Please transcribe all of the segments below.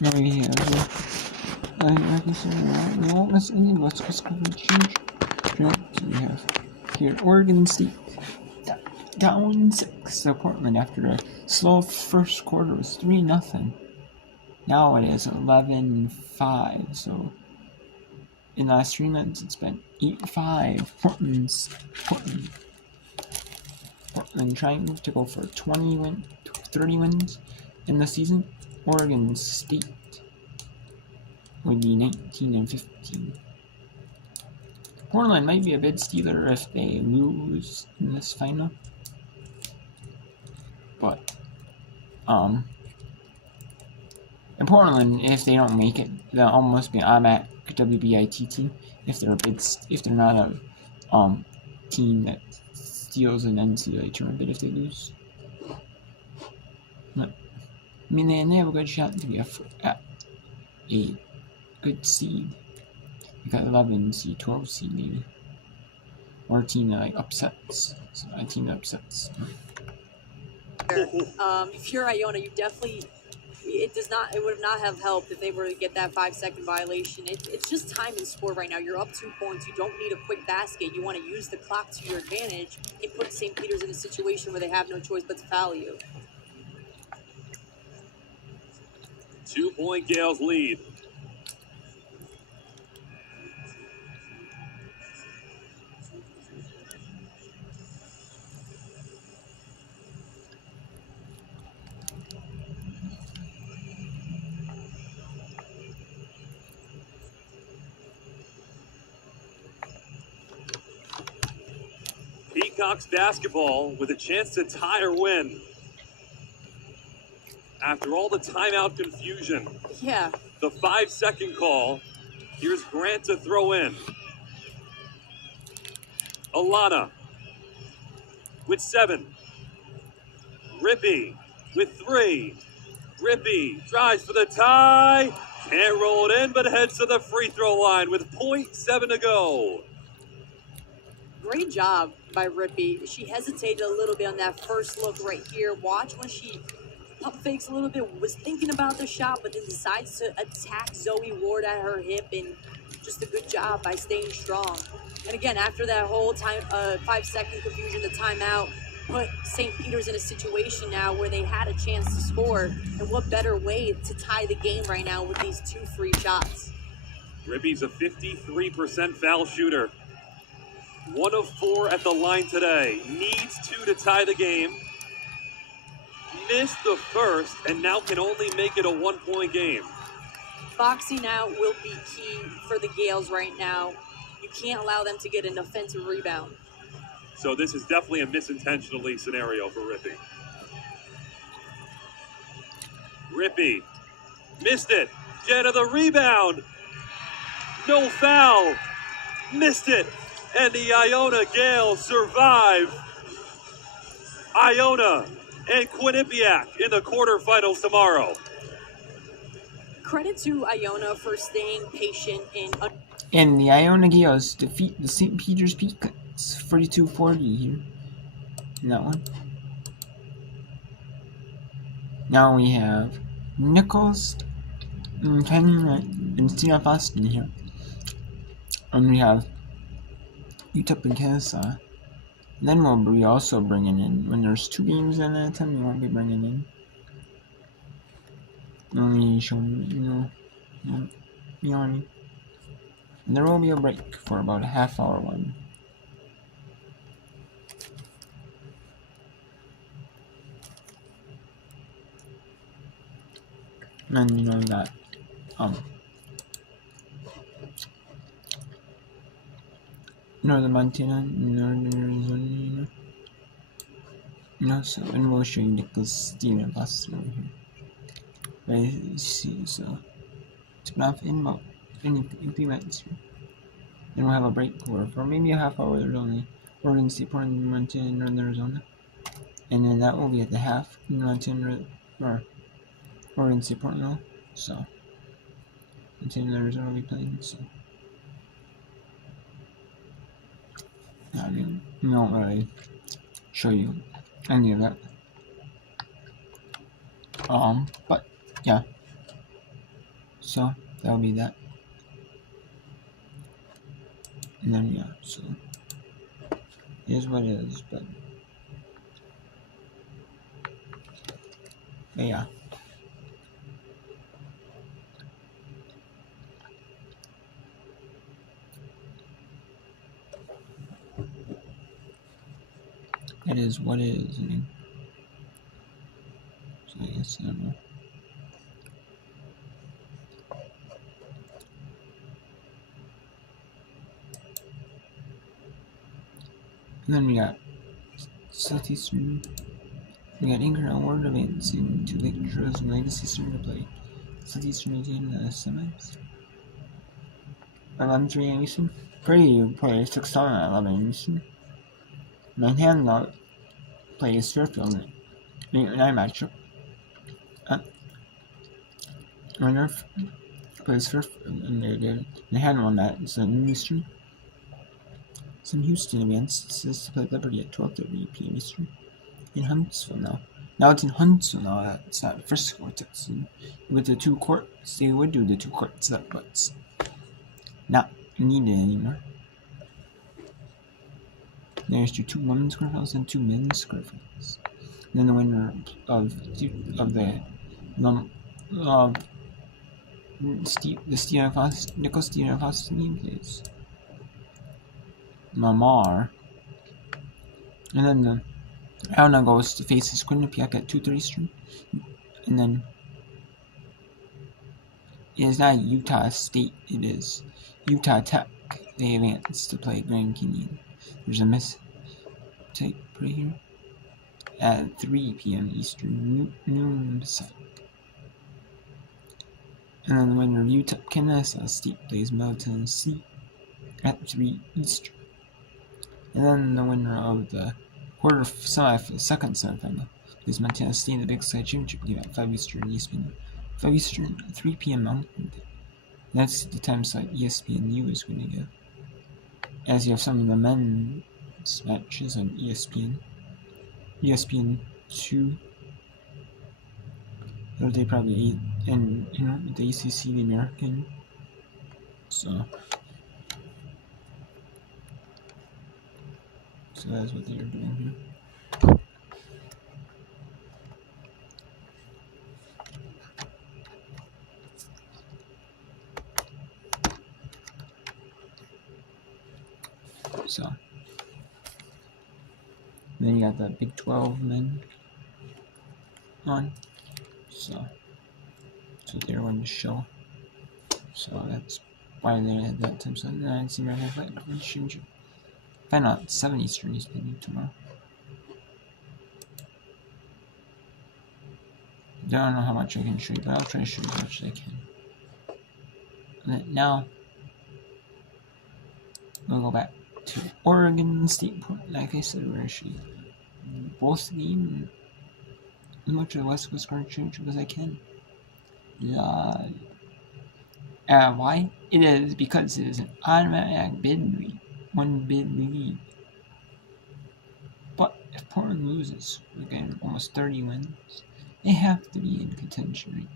Now we have I guess we won't miss any. Let's just go and change. We have here Oregon State down 6. So Portland after a slow first quarter was 3-0. Now it is 11-5. So in the last 3 minutes it's been 8-5. Portland trying to go for 30 wins in the season. Oregon State would be 19-15. Portland might be a bid stealer if they lose in this final. But in Portland, if they don't make it, they'll almost be automatic WBIT team if they're not a team that steals an NCAA tournament bid if they lose. But, I mean, they have a good shot to be at a good seed. They got 11 seed, 12 seed maybe, or a team that upsets. So a team that upsets. If you're Iona, you definitely. It would not have helped if they were to get that 5-second violation. It's just time in sport right now. You're up 2 points. You don't need a quick basket. You want to use the clock to your advantage and put St. Peter's in a situation where they have no choice but to foul you. 2-point Gales lead. Peacocks basketball with a chance to tie or win. After all the timeout confusion. Yeah. The 5-second call. Here's Grant to throw in. Alana with 7. Rippey with 3. Rippey drives for the tie. Can't roll it in, but heads to the free throw line with 0.7 to go. Great job by Rippey. She hesitated a little bit on that first look right here. Watch when she pump fakes a little bit, was thinking about the shot, but then decides to attack Zoe Ward at her hip, and just a good job by staying strong. And again, after that whole 5-second confusion, the timeout put St. Peter's in a situation now where they had a chance to score. And what better way to tie the game right now with these 2 free shots? Rippey's a 53% foul shooter. 1 of 4 at the line today. Needs 2 to tie the game. Missed the first and now can only make it a 1-point game. Boxing out will be key for the Gales right now. You can't allow them to get an offensive rebound. So this is definitely a misintentionally scenario for Rippey. Rippey missed it. Jenna the rebound. No foul. Missed it. And the Iona Gales survive. Iona and Quinnipiac in the quarterfinals tomorrow. Credit to Iona for staying patient and the Iona Gales defeat the St. Peter's Peacocks 42-40 here in that one. Now we have Nichols and Penny and Steve Austin here. And we have UTEP and Kennesaw. Then we'll be also bringing in, when there's 2 games in at a time, we won't be bringing in. Only showing, yawning. And there will be a break for about a half-hour one. And you know that, Northern Montana, Northern Arizona, so, and we'll show you Nicholas, Steven Boston over here. Let's see, so, it's been off in about 50 minutes here. Then we'll have a break for maybe a half hour. There's only Oregon State, Portland, Montana, Northern Arizona. And then that will be at the half in Montana, or Oregon State, Portland, so, Montana, Arizona will be playing, so. I mean, I won't really show you any of that. But yeah. So that'll be that. And then yeah, so it is what it is, but yeah. It is what it is. I mean, so I guess I don't know. And then we got Southeastern. We got Anchor Award advancing to Lake Charles and Legacy Center to play Southeastern Indiana in the semis. 11-3 Eastern. Prairie plays 6 at 11 Eastern. Manhattan plays Fairfield in a 9 matchup. Winner plays Fairfield and Manhattan won that. It's in Eastern. Some Houston advances to play Liberty at 12:30 p.m. Eastern. In Huntsville now. Now it's in Huntsville now. It's not Frisco, Texas. With the 2 courts, they would do the 2 courts up, but it's not needed anymore. There's your 2 women's quarterfinals and 2 men's quarterfinals. And then the winner of the Nicholas Stephen Foster team plays Lamar. And then the Alna goes to face his Quinnipiac at 2:30 Eastern. And then it is not Utah State, it is Utah Tech. They advance to play Grand Canyon. There's a mistype right here. At 3 p.m. Eastern, noon Pacific. And then the winner of Utah Kansas State plays Middle Tennessee at 3 Eastern. And then the winner of the second semifinal is Montana State in the Big Sky Championship game at 5 Eastern ESPN. 5 Eastern, 3 p.m. Mountain. That's the time slot ESPNU is going to give. As you have some of the men's matches on ESPN. ESPN 2. They probably 8. And, the ACC, the American. So that's what they are doing here. So then you got the Big 12 men on. So they're going to show. So that's why they had that time. So then I see right now that relationship. Find out 7 Eastern is pending tomorrow. Don't know how much I can show you, but I'll try to show you as much as I can. And now we'll go back to Oregon State. Like I said, we're actually both game as much of the West Coast Conference Championship as I can. Why? It is because it is an automatic bid lead. 1 bid lead. But if Portland loses, we're getting almost 30 wins. They have to be in contention, right?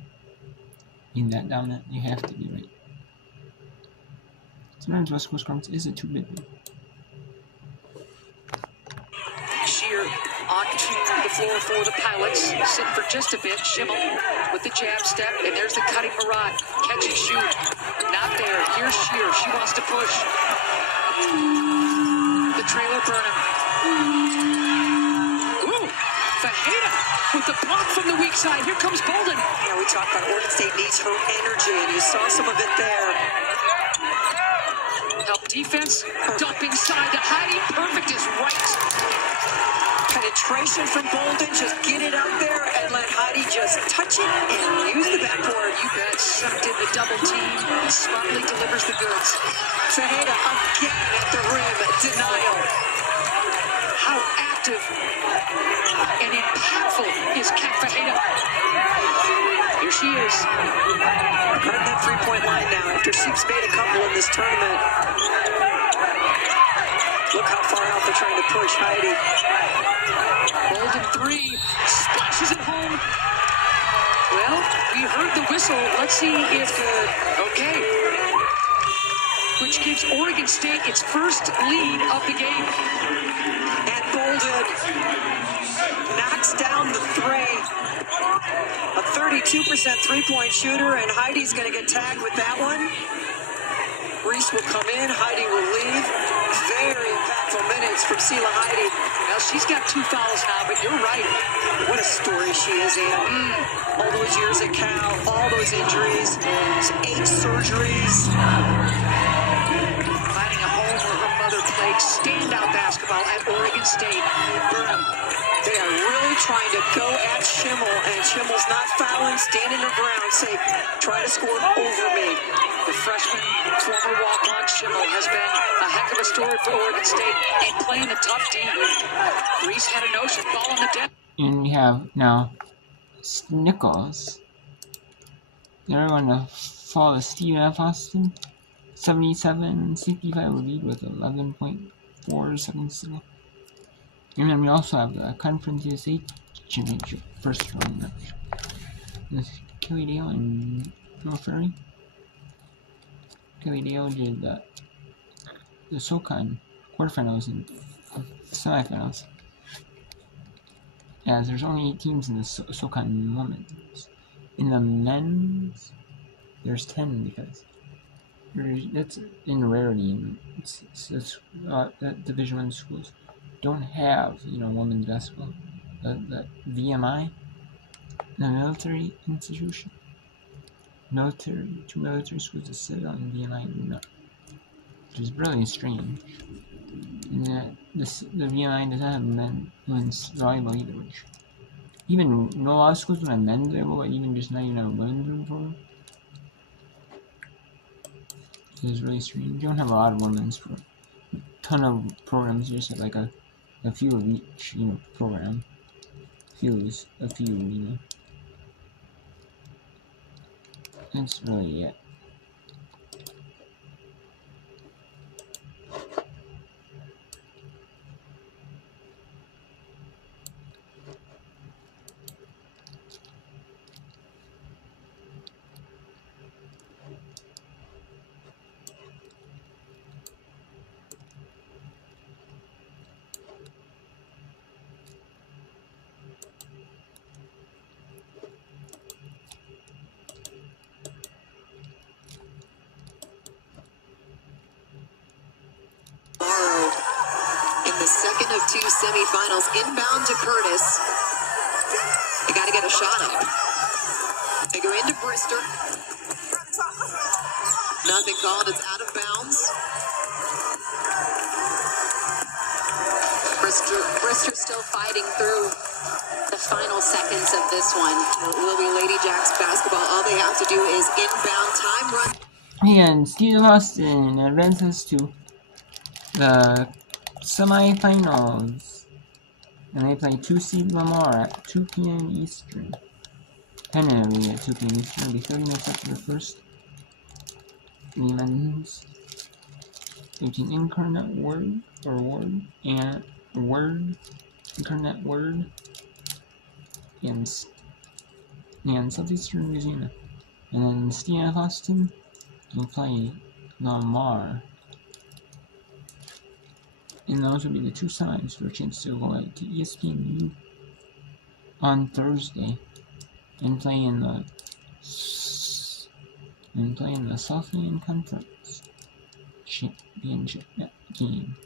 In that dominant, you have to be right. Sometimes West Coast Conference is a 2-bid lead. Shear onto the floor for the Pilots. Sit for just a bit. Schimmel with the jab step, and there's the cutting Marat. Catch and shoot. Not there. Here's Shear. She wants to push. The trailer Burnham. Ooh, Fajeda with the block from the weak side. Here comes Bolden. Yeah, we talked about Oregon State needs her energy, and you saw some of it there. Help defense. Dump inside to Heidi. Perfect is right. Penetration from Bolden. Just get it out there and let Heidi just touch it and use the backboard. You bet. Sucked in the double team. Smartly delivers the goods. Fajeda again at the rim. Denial. How active and impactful is Kat Fajeda. Here she is. Guarding that three-point line now after she's made a couple in this tournament. Look how far out they're trying to push Heidi. Bolden 3. Splashes it home. Well, we heard the whistle. Let's see if, okay. Which gives Oregon State its first lead of the game. And Bolden knocks down the three. A 32% three-point shooter, and Heidi's going to get tagged with that one. Reese will come in, Heidi will leave. Very impactful minutes from Sela Heidi. Well, she's got 2 fouls now, but you're right. What a story she is in. All those years at Cal, all those injuries, 8 surgeries. Finding a home where her mother played standout basketball at Oregon State. Burnham. They are really trying to go at Schimmel, and Schimmel's not fouling, standing her ground, say, try to score over me. The freshman, former walk-on Schimmel has been a heck of a story for Oregon State and playing a tough team. Reese had a notion, ball on the deck. And we have now Nichols. They're going to fall to Stephen F. Austin. 77-65 lead with 11.4 seconds to go. And then we also have the Conference USA Championship first round match. This Kelly Dale and Joe Ferry. Kelly Dale did the SoCon quarterfinals and semifinals. As there's only 8 teams in the SoCon women's. In the men's, there's 10 because that's in rarity. That Division I schools don't have, women's basketball. The VMI, the military institution, two military schools that sit on VMI do not, which is really strange. And the VMI does not have men's volleyball either, which even a lot of schools don't have men's volleyball, but even just not even have a women's program. It's really strange. You don't have a lot of women's ton of programs. You just have like a few of each, program. A few. That's really it. The second of 2 semifinals, inbound to Curtis. They got to get a shot up. They go into Brister. Nothing called. It's out of bounds. Brister still fighting through the final seconds of this one. Will be Lady Jacks basketball. All they have to do is inbound time run. And Stephen Austin advances to the semifinals, and they play 2 seed Lamar at 2 p.m. Eastern. Tentatively at 2 p.m. Eastern. It'll be 30 minutes after the first men's. Between Incarnate Word and Southeastern Louisiana, and then Stephen F. Austin will play Lamar. And those will be the 2 semis for a chance to go to ESPNU on Thursday and play in the Southland Conference Championship game.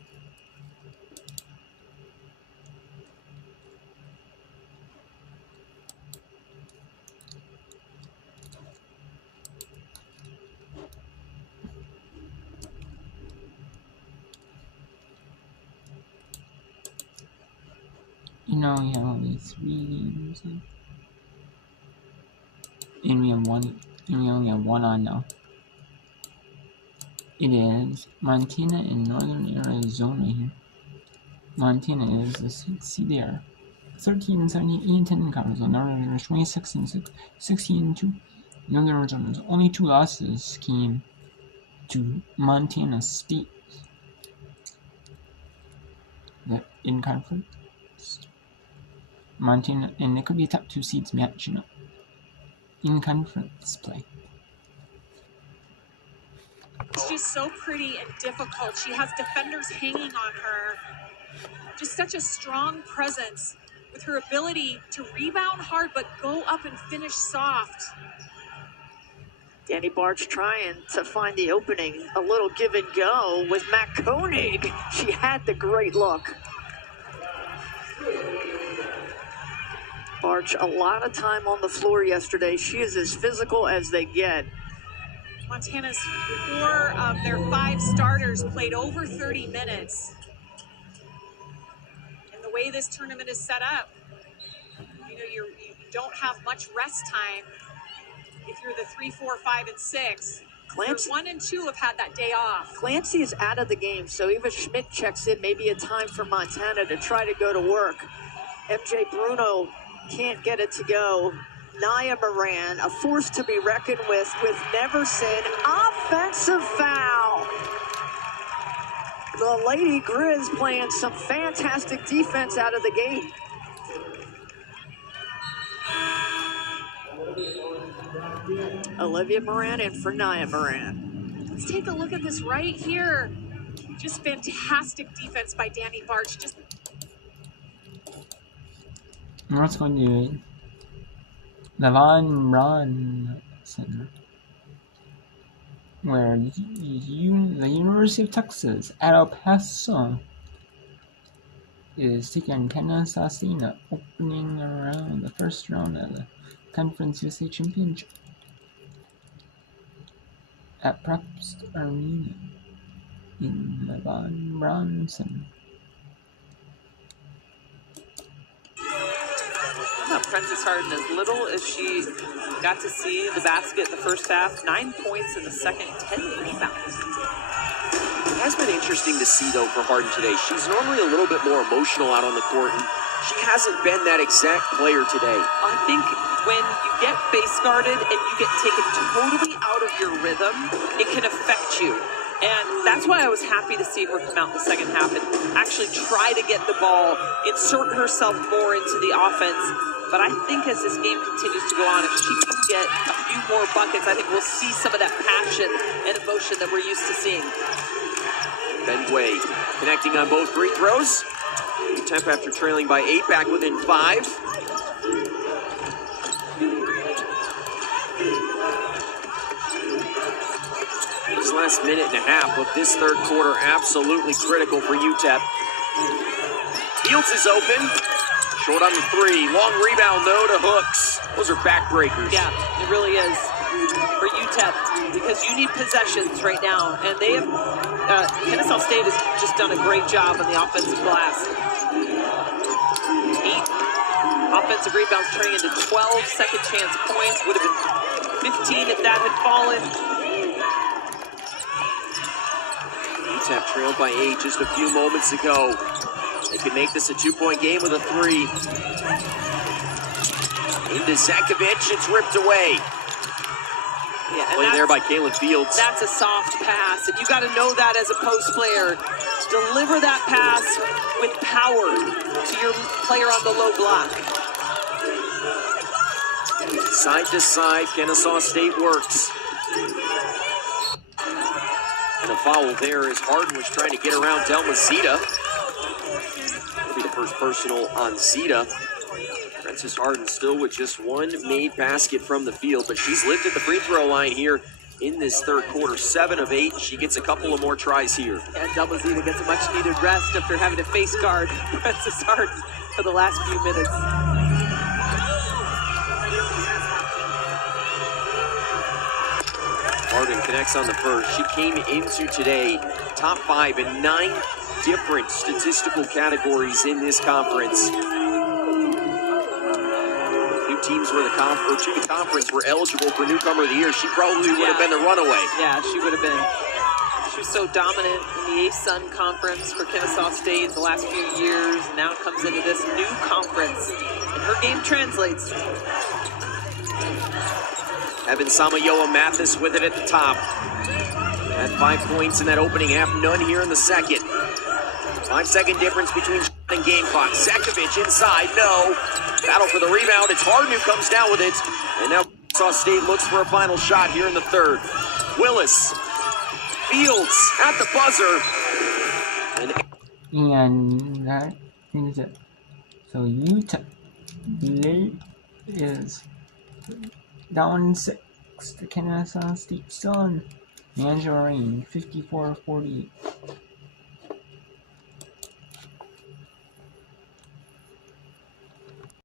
We have only 3 games, and we only have one on now. It is Montana and Northern Arizona here. Montana is the 6th seed there. 13-17, 8-10 in conference. Northern Arizona 26-6, 16-2. Northern Arizona's only 2 losses came to Montana State. In conference. Montana, and it could be a top 2 seeds matching up. in conference play. It's just so pretty and difficult. She has defenders hanging on her. Just such a strong presence with her ability to rebound hard but go up and finish soft. Danny Barch trying to find the opening. A little give and go with Matt Koenig. She had the great look. Barch, a lot of time on the floor yesterday. She is as physical as they get. Montana's 4 of their 5 starters played over 30 minutes. And the way this tournament is set up, you know, you don't have much rest time if you're the 3, 4, 5, and 6. Clancy, 1 and 2 have had that day off. Clancy is out of the game, so Eva Schmidt checks in. Maybe a time for Montana to try to go to work. MJ Bruno can't get it to go. Nia Moran, a force to be reckoned with Neverson. Offensive foul. The Lady Grizz playing some fantastic defense out of the gate. Olivia Moran in for Nia Moran. Let's take a look at this right here. Just fantastic defense by Danny Barch. Just Let's go to Lavon Bronson, where the University of Texas at El Paso is taking Kansas opening around the first round of the Conference USA Championship at Probst Arena in Lavon Bronson. Prentice Harden, as little as she got to see the basket in the first half, 9 points in the second, 10 rebounds. It has been interesting to see, though, for Harden today. She's normally a little bit more emotional out on the court, and she hasn't been that exact player today. I think when you get base guarded and you get taken totally out of your rhythm, it can affect you. And that's why I was happy to see her come out in the second half and actually try to get the ball, insert herself more into the offense. But I think as this game continues to go on, if she can get a few more buckets, I think we'll see some of that passion and emotion that we're used to seeing. Benway connecting on both free throws. UTEP after trailing by 8, back within 5. This last minute and a half of this third quarter absolutely critical for UTEP. Fields is open. Short on the 3. Long rebound, though, to Hooks. Those are backbreakers. Yeah, it really is for UTEP because you need possessions right now. And they have, Kennesaw State has just done a great job on the offensive glass. 8 offensive rebounds turning into 12 second chance points. Would have been 15 if that had fallen. UTEP trailed by 8 just a few moments ago. They can make this a 2-point game with a 3. Into Zakovic, it's ripped away. Yeah, Play there by Kaylin Fields. That's a soft pass, and you got to know that as a post player. Deliver that pass with power to your player on the low block. Side to side, Kennesaw State works. And a foul there as Harden was trying to get around Delma Zeta. That'll be the first personal on Zeta. Frances Harden still with just 1 made basket from the field, but she's lived at the free throw line here in this third quarter. 7 of 8. She gets a couple of more tries here. And Delma Zeta gets a much needed rest after having to face guard Frances Harden for the last few minutes. Harden connects on the first. She came into today top 5 in 9 different statistical categories in this conference. Teams were to the conference were eligible for Newcomer of the Year. She probably would have been the runaway. Yeah, she would have been. She was so dominant in the ASUN conference for Kennesaw State the last few years. And now comes into this new conference, and her game translates. Evan Samayoa Mathis with it at the top. Had 5 points in that opening half, none here in the second. 5-second difference between and game clock. Zakovic inside, no. Battle for the rebound. It's Harden who comes down with it. And now Kennesaw State looks for a final shot here in the third. Willis, Fields at the buzzer. And that is it. So Utah is down 6 to Kennesaw State Sun. Angela Rain 54-48.